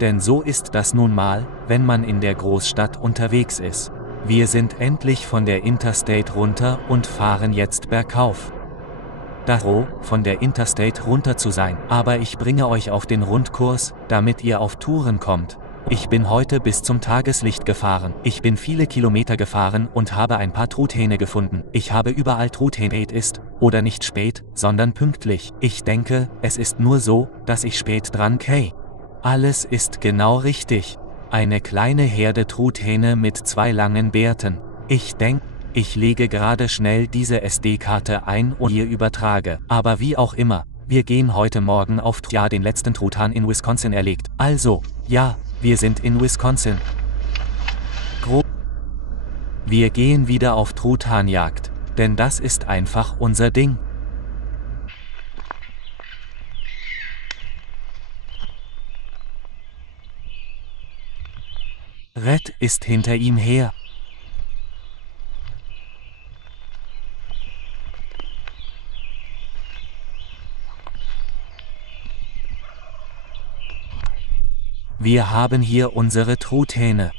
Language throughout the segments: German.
Denn so ist das nun mal, wenn man in der Großstadt unterwegs ist. Wir sind endlich von der Interstate runter und fahren jetzt bergauf. Froh, von der Interstate runter zu sein, aber ich bringe euch auf den Rundkurs, damit ihr auf Touren kommt. Ich bin heute bis zum Tageslicht gefahren. Ich bin viele Kilometer gefahren und habe ein paar Truthähne gefunden. Ich habe überall Truthähne spät ist, oder nicht spät, sondern pünktlich. Ich denke, es ist nur so, dass ich spät dran käme. Alles ist genau richtig. Eine kleine Herde Truthähne mit 2 langen Bärten. Ich denke, ich lege gerade schnell diese SD-Karte ein und ihr übertrage. Aber wie auch immer, wir gehen heute Morgen auf den letzten Truthahn in Wisconsin erlegt. Also, ja, wir sind in Wisconsin. Wir gehen wieder auf Truthahnjagd, denn das ist einfach unser Ding. Red ist hinter ihm her. Wir haben hier unsere Truthähne.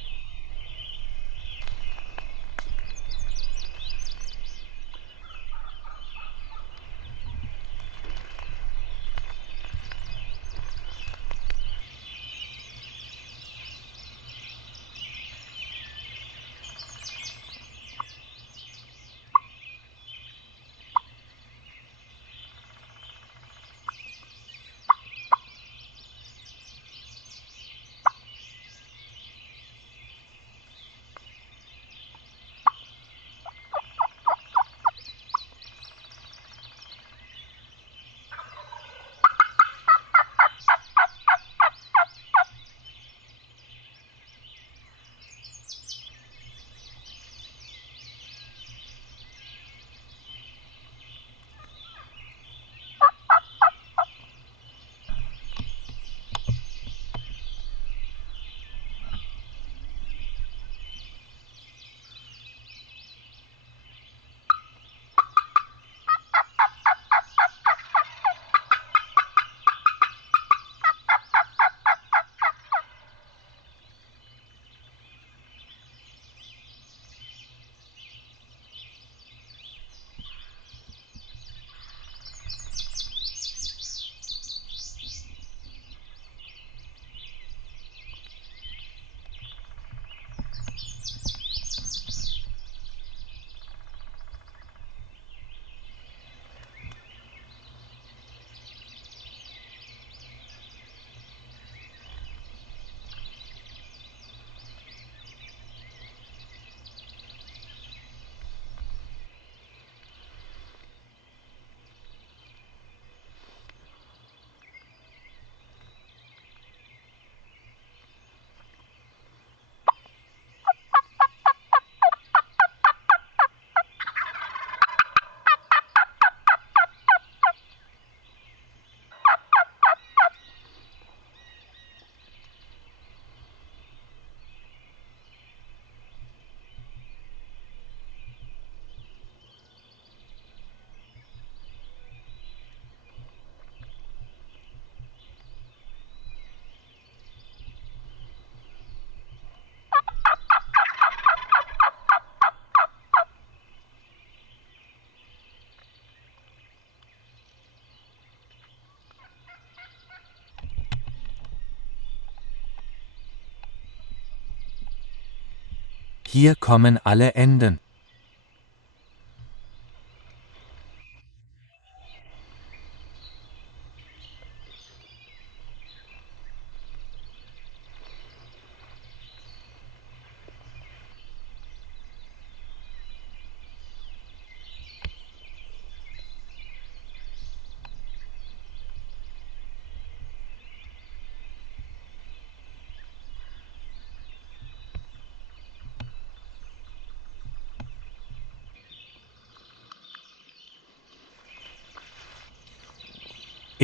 Hier kommen alle Enden.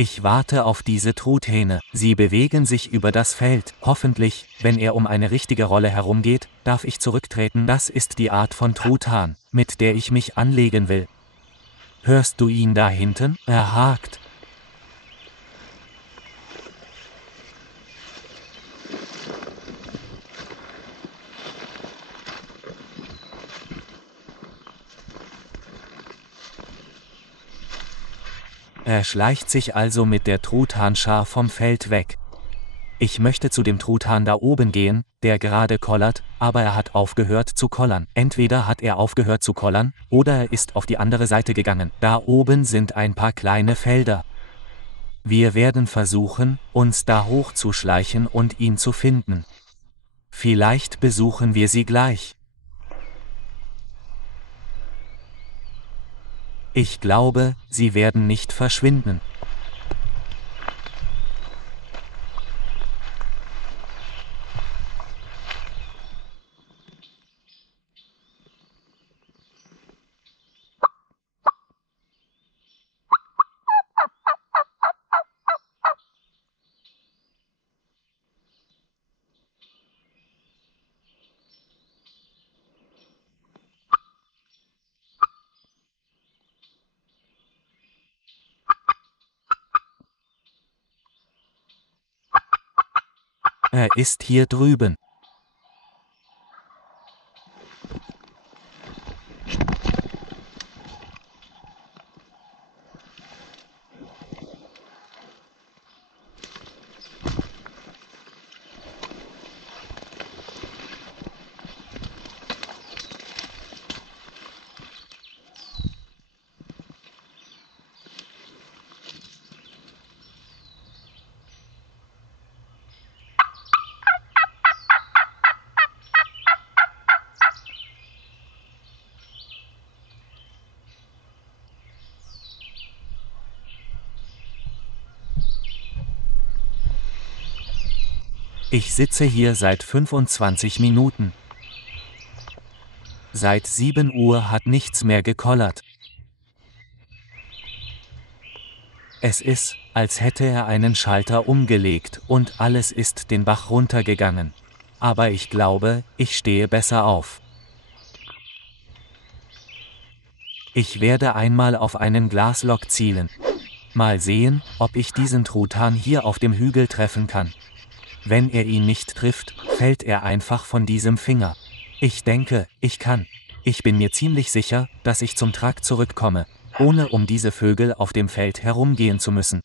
Ich warte auf diese Truthähne. Sie bewegen sich über das Feld. Hoffentlich, wenn er um eine richtige Rolle herumgeht, darf ich zurücktreten. Das ist die Art von Truthahn, mit der ich mich anlegen will. Hörst du ihn da hinten? Er hakt. Er schleicht sich also mit der Truthahnschar vom Feld weg. Ich möchte zu dem Truthahn da oben gehen, der gerade kollert, aber er hat aufgehört zu kollern. Entweder hat er aufgehört zu kollern, oder er ist auf die andere Seite gegangen. Da oben sind ein paar kleine Felder. Wir werden versuchen, uns da hochzuschleichen und ihn zu finden. Vielleicht besuchen wir sie gleich. Ich glaube, sie werden nicht verschwinden. Er ist hier drüben. Ich sitze hier seit 25 Minuten. Seit 7 Uhr hat nichts mehr gekollert. Es ist, als hätte er einen Schalter umgelegt und alles ist den Bach runtergegangen. Aber ich glaube, ich stehe besser auf. Ich werde einmal auf einen Glaslock zielen. Mal sehen, ob ich diesen Truthahn hier auf dem Hügel treffen kann. Wenn er ihn nicht trifft, fällt er einfach von diesem Finger. Ich denke, ich kann. Ich bin mir ziemlich sicher, dass ich zum Truck zurückkomme, ohne um diese Vögel auf dem Feld herumgehen zu müssen.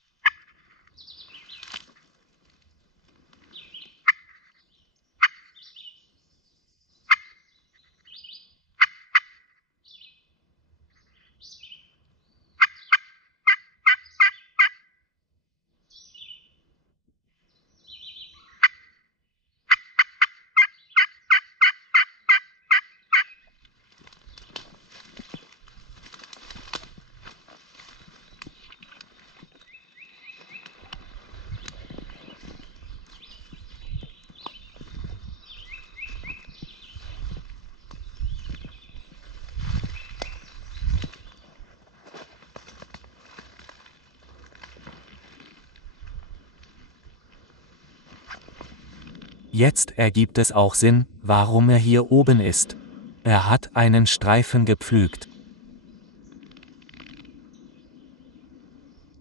Jetzt ergibt es auch Sinn, warum er hier oben ist. Er hat einen Streifen gepflügt.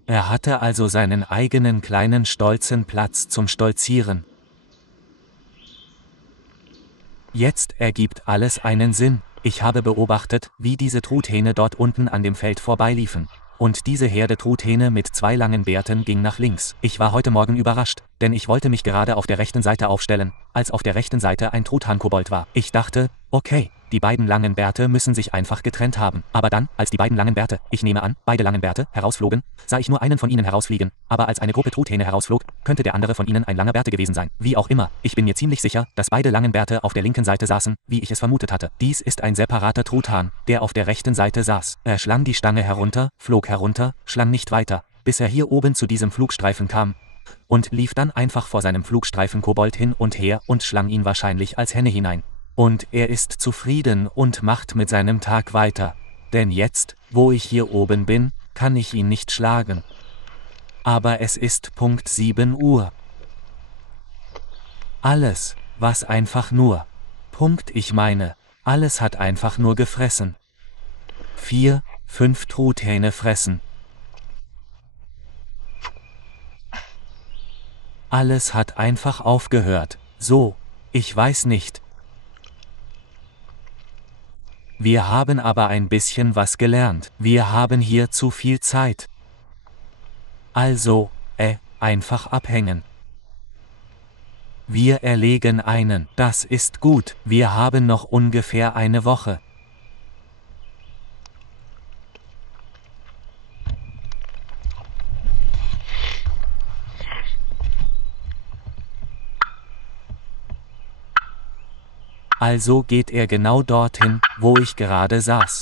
Er hatte also seinen eigenen kleinen stolzen Platz zum Stolzieren. Jetzt ergibt alles einen Sinn. Ich habe beobachtet, wie diese Truthähne dort unten an dem Feld vorbeiliefen. Und diese Herde Truthähne mit 2 langen Bärten ging nach links. Ich war heute Morgen überrascht, denn ich wollte mich gerade auf der rechten Seite aufstellen, als auf der rechten Seite ein Truthahn-Kobold war. Ich dachte, okay, die beiden langen Bärte müssen sich einfach getrennt haben. Aber dann, als die beiden langen Bärte, ich nehme an, beide langen Bärte, herausflogen, sah ich nur einen von ihnen herausfliegen, aber als eine Gruppe Truthähne herausflog, könnte der andere von ihnen ein langer Bärte gewesen sein. Wie auch immer, ich bin mir ziemlich sicher, dass beide langen Bärte auf der linken Seite saßen, wie ich es vermutet hatte. Dies ist ein separater Truthahn, der auf der rechten Seite saß. Er schlang die Stange herunter, flog herunter, schlang nicht weiter, bis er hier oben zu diesem Flugstreifen kam und lief dann einfach vor seinem Flugstreifen-Kobold hin und her und schlang ihn wahrscheinlich als Henne hinein. Und er ist zufrieden und macht mit seinem Tag weiter. Denn jetzt, wo ich hier oben bin, kann ich ihn nicht schlagen. Aber es ist Punkt 7 Uhr. Alles, was einfach nur. Ich meine, alles hat einfach nur gefressen. 4, 5 Truthähne fressen. Alles hat einfach aufgehört. So, ich weiß nicht. Wir haben aber ein bisschen was gelernt. Wir haben hier zu viel Zeit. Also, einfach abhängen. Wir erlegen einen, das ist gut, wir haben noch ungefähr eine Woche. Also geht er genau dorthin, wo ich gerade saß.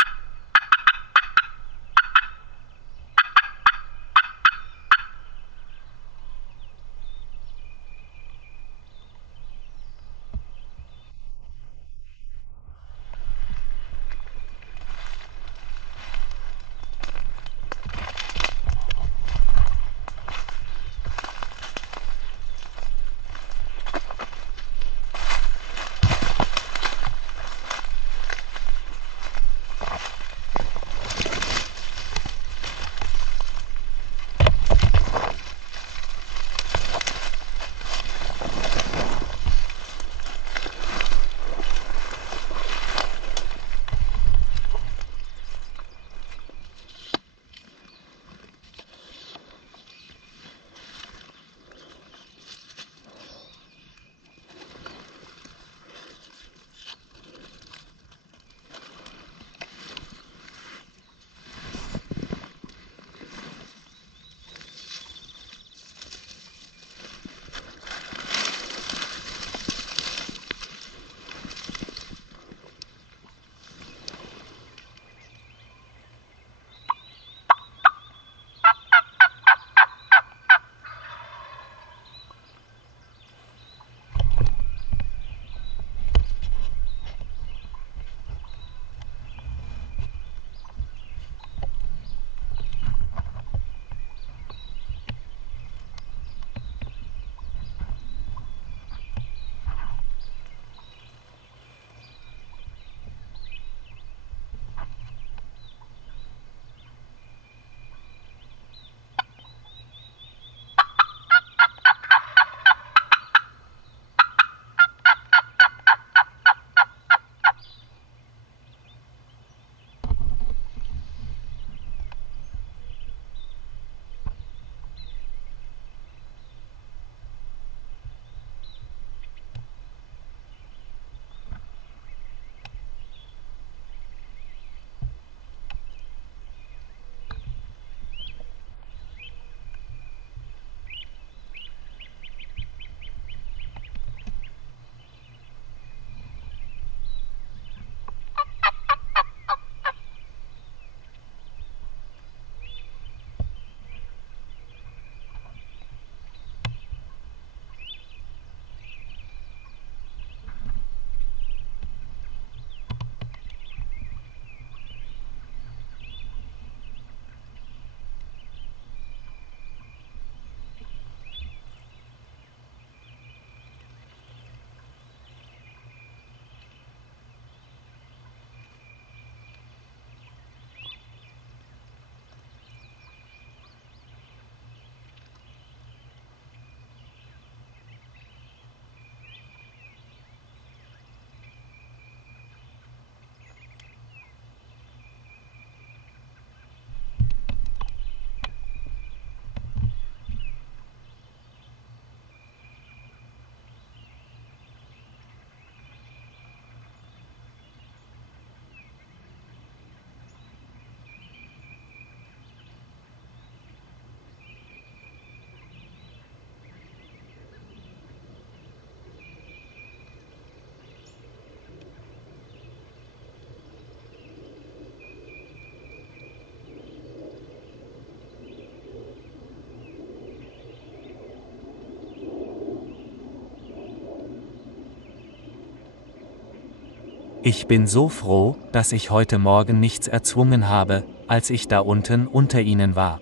Ich bin so froh, dass ich heute Morgen nichts erzwungen habe, als ich da unten unter ihnen war.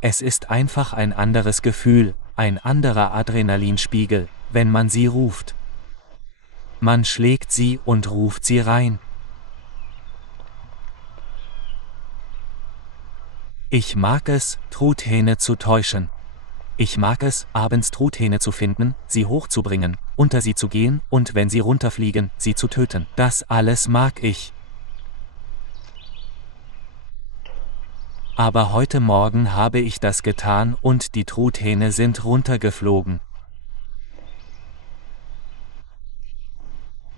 Es ist einfach ein anderes Gefühl, ein anderer Adrenalinspiegel, wenn man sie ruft. Man schlägt sie und ruft sie rein. Ich mag es, Truthähne zu täuschen. Ich mag es, abends Truthähne zu finden, sie hochzubringen, unter sie zu gehen und wenn sie runterfliegen, sie zu töten. Das alles mag ich. Aber heute Morgen habe ich das getan und die Truthähne sind runtergeflogen.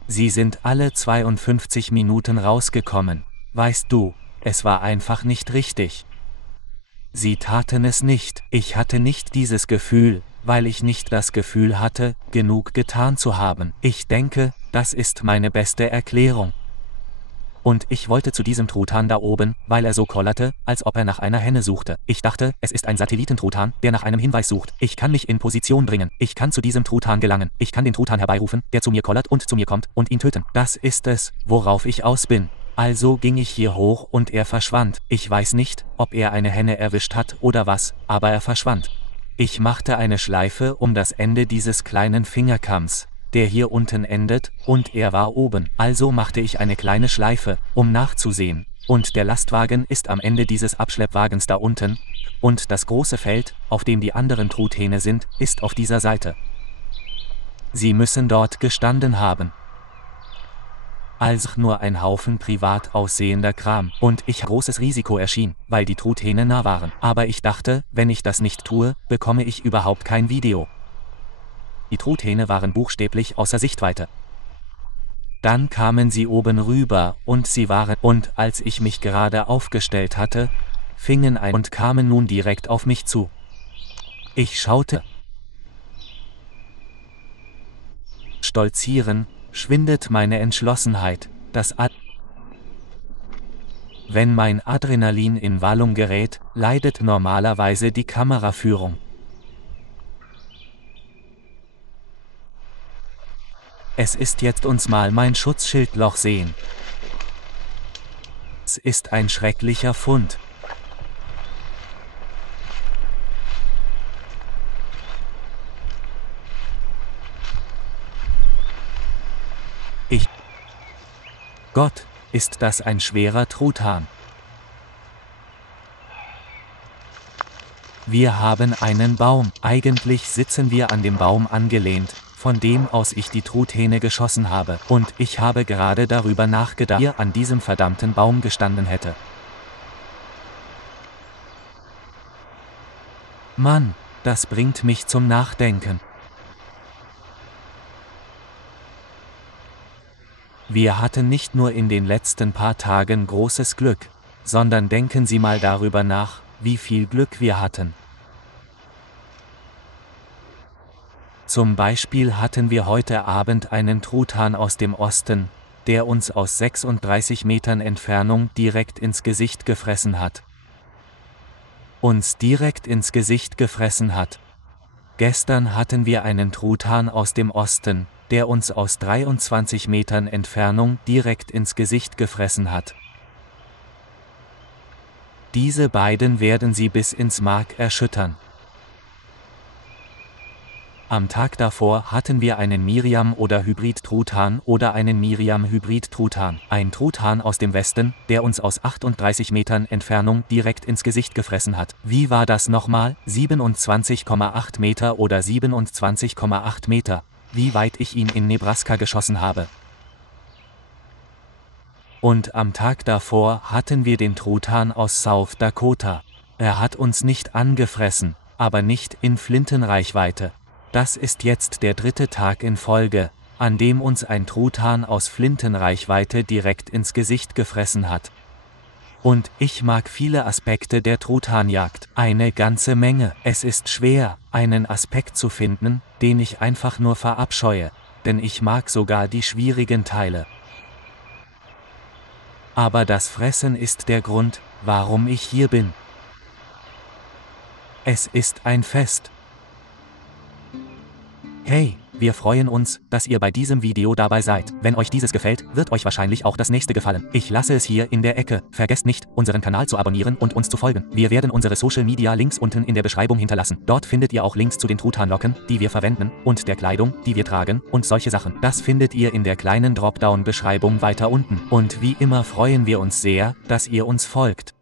Sie sind alle 52 Minuten rausgekommen. Weißt du, es war einfach nicht richtig. Sie taten es nicht. Ich hatte nicht dieses Gefühl, weil ich nicht das Gefühl hatte, genug getan zu haben. Ich denke, das ist meine beste Erklärung. Und ich wollte zu diesem Truthahn da oben, weil er so kollerte, als ob er nach einer Henne suchte. Ich dachte, es ist ein Satellitentruthahn, der nach einem Hinweis sucht. Ich kann mich in Position bringen. Ich kann zu diesem Truthahn gelangen. Ich kann den Truthahn herbeirufen, der zu mir kollert und zu mir kommt, und ihn töten. Das ist es, worauf ich aus bin. Also ging ich hier hoch und er verschwand. Ich weiß nicht, ob er eine Henne erwischt hat oder was, aber er verschwand. Ich machte eine Schleife um das Ende dieses kleinen Fingerkamms, der hier unten endet, und er war oben. Also machte ich eine kleine Schleife, um nachzusehen. Und der Lastwagen ist am Ende dieses Abschleppwagens da unten, und das große Feld, auf dem die anderen Truthähne sind, ist auf dieser Seite. Sie müssen dort gestanden haben. Also nur ein Haufen privat aussehender Kram. Und ich großes Risiko erschien, weil die Truthähne nah waren. Aber ich dachte, wenn ich das nicht tue, bekomme ich überhaupt kein Video. Die Truthähne waren buchstäblich außer Sichtweite. Dann kamen sie oben rüber und sie waren, und als ich mich gerade aufgestellt hatte, fingen ein und kamen nun direkt auf mich zu. Ich schaute. Stolzieren, schwindet meine Entschlossenheit, wenn mein Adrenalin in Wallung gerät, leidet normalerweise die Kameraführung. Es ist jetzt uns mal mein Schutzschildloch sehen. Es ist ein schrecklicher Fund. Gott, ist das ein schwerer Truthahn. Wir haben einen Baum. Eigentlich sitzen wir an dem Baum angelehnt, von dem aus ich die Truthähne geschossen habe. Und ich habe gerade darüber nachgedacht, dass er an diesem verdammten Baum gestanden hätte. Mann, das bringt mich zum Nachdenken. Wir hatten nicht nur in den letzten paar Tagen großes Glück, sondern denken Sie mal darüber nach, wie viel Glück wir hatten. Zum Beispiel hatten wir heute Abend einen Truthahn aus dem Osten, der uns aus 36 Metern Entfernung direkt ins Gesicht gefressen hat. Uns direkt ins Gesicht gefressen hat. Gestern hatten wir einen Truthahn aus dem Osten, der uns aus 23 Metern Entfernung direkt ins Gesicht gefressen hat. Diese beiden werden Sie bis ins Mark erschüttern. Am Tag davor hatten wir einen Miriam- oder Hybrid-Truthahn oder einen Miriam-Hybrid-Truthahn. Ein Truthahn aus dem Westen, der uns aus 38 Metern Entfernung direkt ins Gesicht gefressen hat. Wie war das nochmal? 27,8 Meter oder 27,8 Meter, wie weit ich ihn in Nebraska geschossen habe. Und am Tag davor hatten wir den Truthahn aus South Dakota. Er hat uns nicht angefressen, aber nicht in Flintenreichweite. Das ist jetzt der 3. Tag in Folge, an dem uns ein Truthahn aus Flintenreichweite direkt ins Gesicht gefressen hat. Und ich mag viele Aspekte der Truthahnjagd, eine ganze Menge. Es ist schwer, einen Aspekt zu finden, den ich einfach nur verabscheue, denn ich mag sogar die schwierigen Teile. Aber das Fressen ist der Grund, warum ich hier bin. Es ist ein Fest. Hey, Wir freuen uns, dass ihr bei diesem Video dabei seid. Wenn euch dieses gefällt, wird euch wahrscheinlich auch das nächste gefallen. Ich lasse es hier in der Ecke. Vergesst nicht, unseren Kanal zu abonnieren und uns zu folgen. Wir werden unsere Social Media Links unten in der Beschreibung hinterlassen. Dort findet ihr auch Links zu den Truthahnlocken, die wir verwenden, und der Kleidung, die wir tragen, und solche Sachen. Das findet ihr in der kleinen Dropdown-Beschreibung weiter unten. Und wie immer freuen wir uns sehr, dass ihr uns folgt.